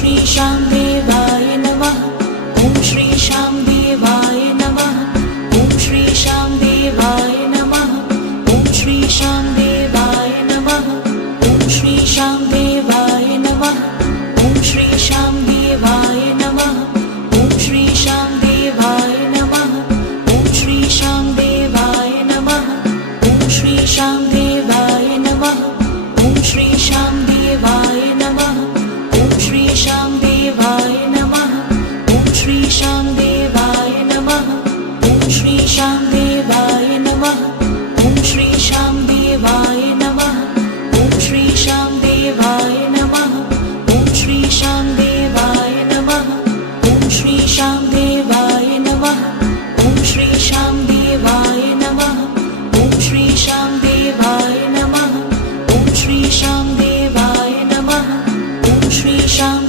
श्री श्याम देवाय नमः। ॐ श्री श्याम देवाय नमः। ॐ श्री श्याम देवाय नमः। ॐ श्री श्याम देवाय नमः। ॐ श्री श्याम देवाय नमः। ॐ श्री श्याम देवाय नमः। ॐ श्री श्याम देवाय नमः। ॐ श्री श्याम देवाय नमः। ॐ श्री श्याम देवाय नमः। ॐ श्री श्याम देवाय नमः। ॐ श्री श्याम